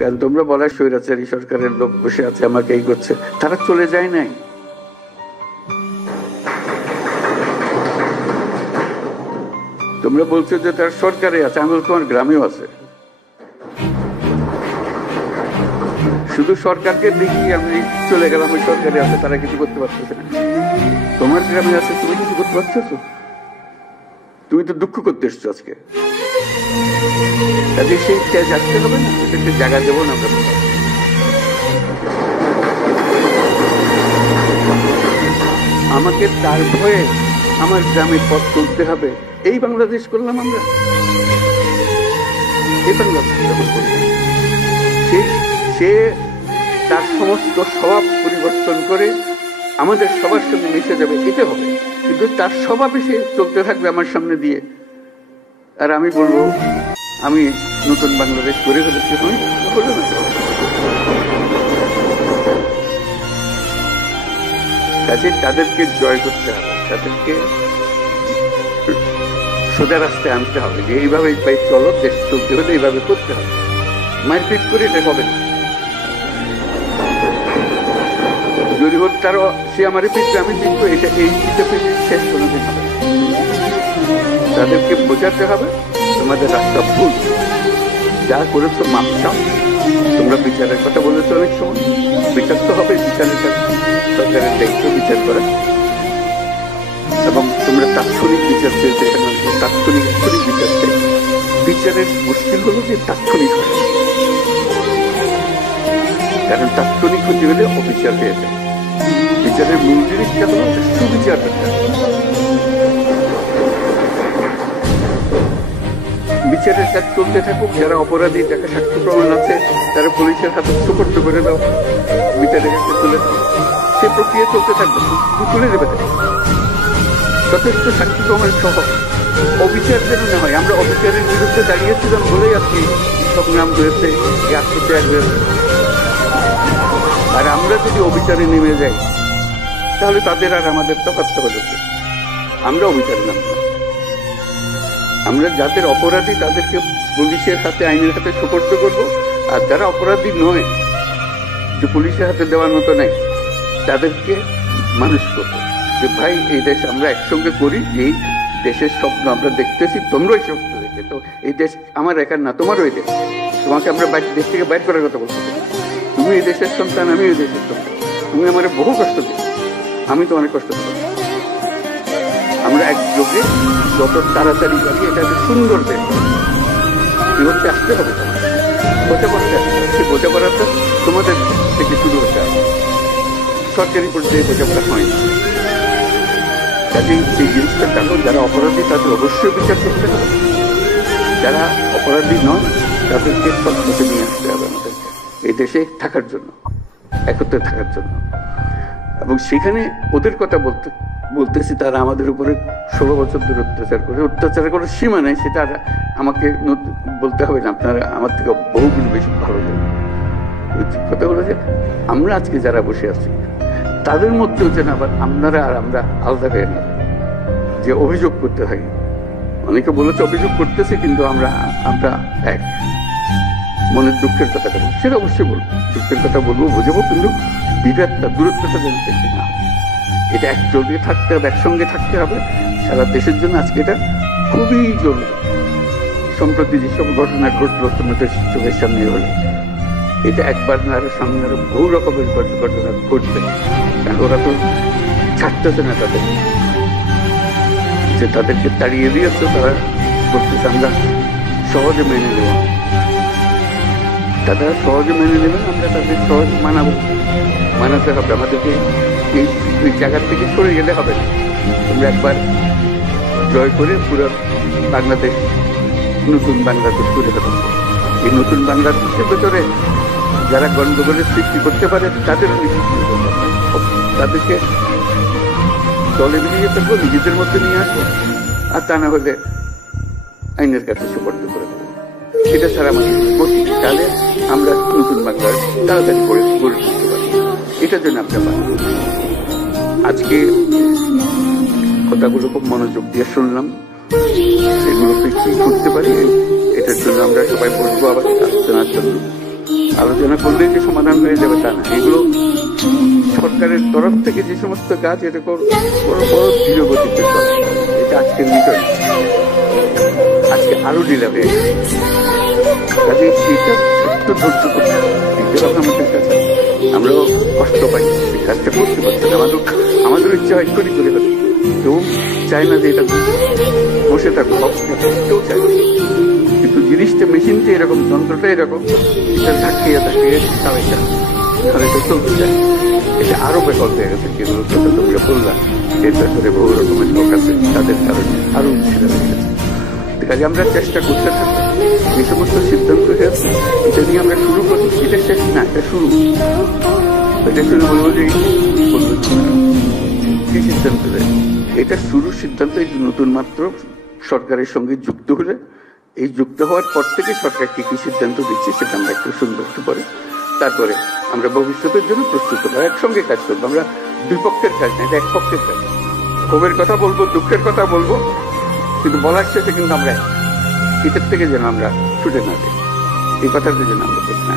কারণ তোমরা বলা স্বৈরাচারী সরকারের লোক বসে আছে, আমাকে এই করছে, তারা চলে যায় নাই। তোমরা বলছো যে তার সরকারে আছে, আমি বলছি তোমার গ্রামেও আছে। শুধু সরকারকে দেখি আমি চলে গেলাম ওই সরকারে আছে, তারা কিছু করতে পারতেছে না। তোমার গ্রামে আছে, তুমি কিছু করতে পারছো? তুমি তো দুঃখ করতে এসছো আজকে, কাজে সেই তেজ আসতে হবে না, সেটাকে জায়গা দেবো না আমরা। আমাকে তার ভয়ে আমার গ্রামে পথ তুলতে হবে, এই বাংলাদেশ করলাম আমরা, এই বাংলাদেশ সে তার সমস্ত স্বভাব পরিবর্তন করে আমাদের সবার সঙ্গে মিশে যাবে, এটা হবে। কিন্তু তার স্বভাবে সে চলতে থাকবে আমার সামনে দিয়ে, আর আমি বলবো আমি নতুন বাংলাদেশ করে ফেলেছি, হলো না। কাজে তাদেরকে জয় করতে হবে, তাদেরকে সোজা রাস্তায় আনতে হবে, যে এইভাবে চলো, দেশ চলতে হলে এইভাবে করতে হবে। মারপিট করে এটা হবে না। যদি হোক তারও সে আমার পিঠে, আমি কিন্তু এটা এই পিঠে শেষ কোনোদিন হবে। তাদেরকে বোঝাতে হবে তোমাদের রাস্তা ভুল, যা করেছো মাপ চাও। তোমরা বিচারের কথা বলেছো অনেক সময়, বিচার তো হবে, বিচারের সরকারের দায়িত্ব বিচার করা, এবং তোমরা তাৎক্ষণিক বিচার চেয়েছো, তাৎক্ষণিক বিচার চাই। বিচারের মুশকিল হলো যে তাৎক্ষণিক হয়, কারণ তাৎক্ষণিক হতে হলে অবিচার হয়ে যায়। বিচারের মূল জিনিসটা হলো সুবিচার। বিচারের কাজ চলতে থাকুক, যারা অপরাধী, যাকে সাক্ষ্য প্রমাণ আছে, তারা পুলিশের হাতে সুপর্দ করে দাও, বিচারের কাছে তুলে দাও, সে প্রক্রিয়া চলতে থাকবে, তুলে দেবে। যথেষ্ট সাক্ষ্য প্রমাণ সহ অবিচার যেন না হয়। আমরা অবিচারের বিরুদ্ধে দাঁড়িয়েছিলাম বলেই আজকে সংগ্রাম হয়েছে, আত্মত্যাগ হয়েছে। আর আমরা যদি অবিচারে নেমে যাই, তাহলে তাদের আর আমাদের তফাৎ হবে। আমরা অবিচারে নামব। আমরা যাদের অপরাধী তাদেরকে পুলিশের হাতে, আইনের হাতে সুপর্দ করবো, আর যারা অপরাধী নয়, যে পুলিশের হাতে দেওয়ার মতো নাই, তাদেরকে মানুষ করবো যে ভাই এই দেশ আমরা একসঙ্গে করি, এই দেশের স্বপ্ন আমরা দেখতেছি, তোমরা এই স্বপ্ন দেখে, তো এই দেশ আমার একার না, তোমারও এই দেশ। তোমাকে আমরা দেশ থেকে বাইর করার কথা বলতে চাই। তুমি এই দেশের সন্তান, আমি এই দেশের সন্তান। তুমি আমার বহু কষ্ট দিচ্ছ, আমি তোমার কষ্ট দেব। আমরা একযোগে যত তাড়াতাড়ি পারি এটা একটা সুন্দর দেশ বিভক্তি আসতে হবে। বোঝাপড়াতে আসতে হবে, সেই বোঝাপড়াটা তোমাদের থেকে শুরু হতে হবে। সরকারি পর্যায়ে বোঝাপড়া হয় না। কাজেই সেই জিনিসটা জানো, যারা অপরাধী তাদের অবশ্যই বিচার করতে হবে, যারা অপরাধী নয় তাদেরকে সত্যকে নিয়ে আসতে হবে আমাদেরকে এই দেশে থাকার জন্য, একত্রে থাকার জন্য। এবং সেখানে ওদের কথা বলতেছি, তারা আমাদের উপরে 16 বছর ধরে অত্যাচার করার সীমা নেই, সেটা আমাকে বলতে হবে না, আপনারা আমার থেকে বহুগুণ বেশি ভালো জানেন। কথা হলো যে আমরা আজকে যারা বসে আছি তাদের মধ্যেও যেন আবার আপনারা আর আমরা আলাদা হয়ে না, যে অভিযোগ করতে থাকি। অনেকে বলেছে অভিযোগ করতেছে, কিন্তু আমরা এক। মনের দুঃখের কথা বলবো, সেটা অবশ্যই বলবো, দুঃখের কথা বলবো, বুঝবো, কিন্তু বিভেদটা, দূরত্বটা যেন সৃষ্টি না হয়। এটা একযোগে থাকতে হবে, একসঙ্গে থাকতে হবে সারা দেশের জন্য। আজকে এটা খুবই জরুরি। সম্প্রতি যেসব ঘটনা ঘটলো তোমাদের চোখের সামনে হলে, এটা একবার না, আরো সামনে আরো বহু রকমের ঘটনা ঘটবে। কারণ ওরা তো ছাড়তেছে না তাদের, যে তাদেরকে তাড়িয়ে দিয়েছে, তারা বলতেছে আমরা সহজে মেনে নেব। তারা সহজে মেনে নেবেন, আমরা তাদের সহজ মানাতে হবে। আমাদেরকে এই জায়গার থেকে সরে গেলে হবে না। তোমরা একবার জয় করে পুরো বাংলাদেশ নতুন বাংলাদেশ করে দেবে। এই নতুন বাংলাদেশের ভেতরে যারা গন্ডগোলের সৃষ্টি করতে পারে তাদের তাদেরকে দলে মিলিয়ে থাকবো, নিজেদের মধ্যে নিয়ে আসবো, আর তা না হলে আইনের কাছে সুপর্দ করে দেবো। এটা ছাড়া আমাদের কঠিন, তাহলে আমরা নতুন বাংলাদেশ তাড়াতাড়ি গড়ে তুলতে পারি। এটার জন্য আমরা পারি। আজকে কথাগুলো খুব মনোযোগ দিয়ে শুনলাম, সেগুলোকে কি করতে পারি এটার জন্য আমরা সবাই বসবো আবার আলোচনার জন্য। আলোচনা করলেই যে সমাধান হয়ে যাবে তা না। এগুলো সরকারের তরফ থেকে যে সমস্ত কাজ, এটা বড় বড় ধীর গতিতে চলে। এটা আজকের বিষয়, আজকে আরো ঢিলা হয়ে গেছে। কাজে সেটা একটু ধৈর্য করতে হবে আমাদের কাছে। আমরাও কষ্ট পাই, এই কাজটা করতে পারছি না। আমাদের ইচ্ছা হয় এক্ষুনি করে ফেলে। কেউ চায় না যে এটা বসে থাকুক, কেউ চায় না। কিন্তু জিনিসটা, মেশিনটা এরকম, যন্ত্রটা এরকম, এটা ধাক্কিয়ে চালাই যায়, তাহলে এটা চলতে চায়। এটা আরো বেকল হয়ে গেছে। যেগুলো কথা তোমরা বললাম, এর ভেতরে বহু রকমের লোক আছে, তাদের কারণে আরো ছেড়ে হয়ে গেছে। কাজে আমরা চেষ্টা করতে থাকি, যে সমস্ত সিদ্ধান্ত হয়েছে এটা নিয়ে আমরা শুরু করি। এটা শেষ না, এটা শুরু। এটা শুরু বলবো যে কি সিদ্ধান্ত দেয়, এটা শুরু সিদ্ধান্ত। এই নতুন মাত্র সরকারের সঙ্গে যুক্ত হলে, এই যুক্ত হওয়ার পর থেকে সরকার কি কি সিদ্ধান্ত দিচ্ছে সেটা আমরা একটু শুনবো একটু পরে। তারপরে আমরা ভবিষ্যতের জন্য প্রস্তুত হবো, একসঙ্গে কাজ করবো। আমরা দুই পক্ষের কাজ না, এটা এক পক্ষের কাজ। ক্ষোভের কথা বলবো, দুঃখের কথা বলবো, কিন্তু বলার শেষে কিন্তু আমরা এটার থেকে যেন আমরা ছুটে না যাই, এই কথাটা যেন আমরা করতে না।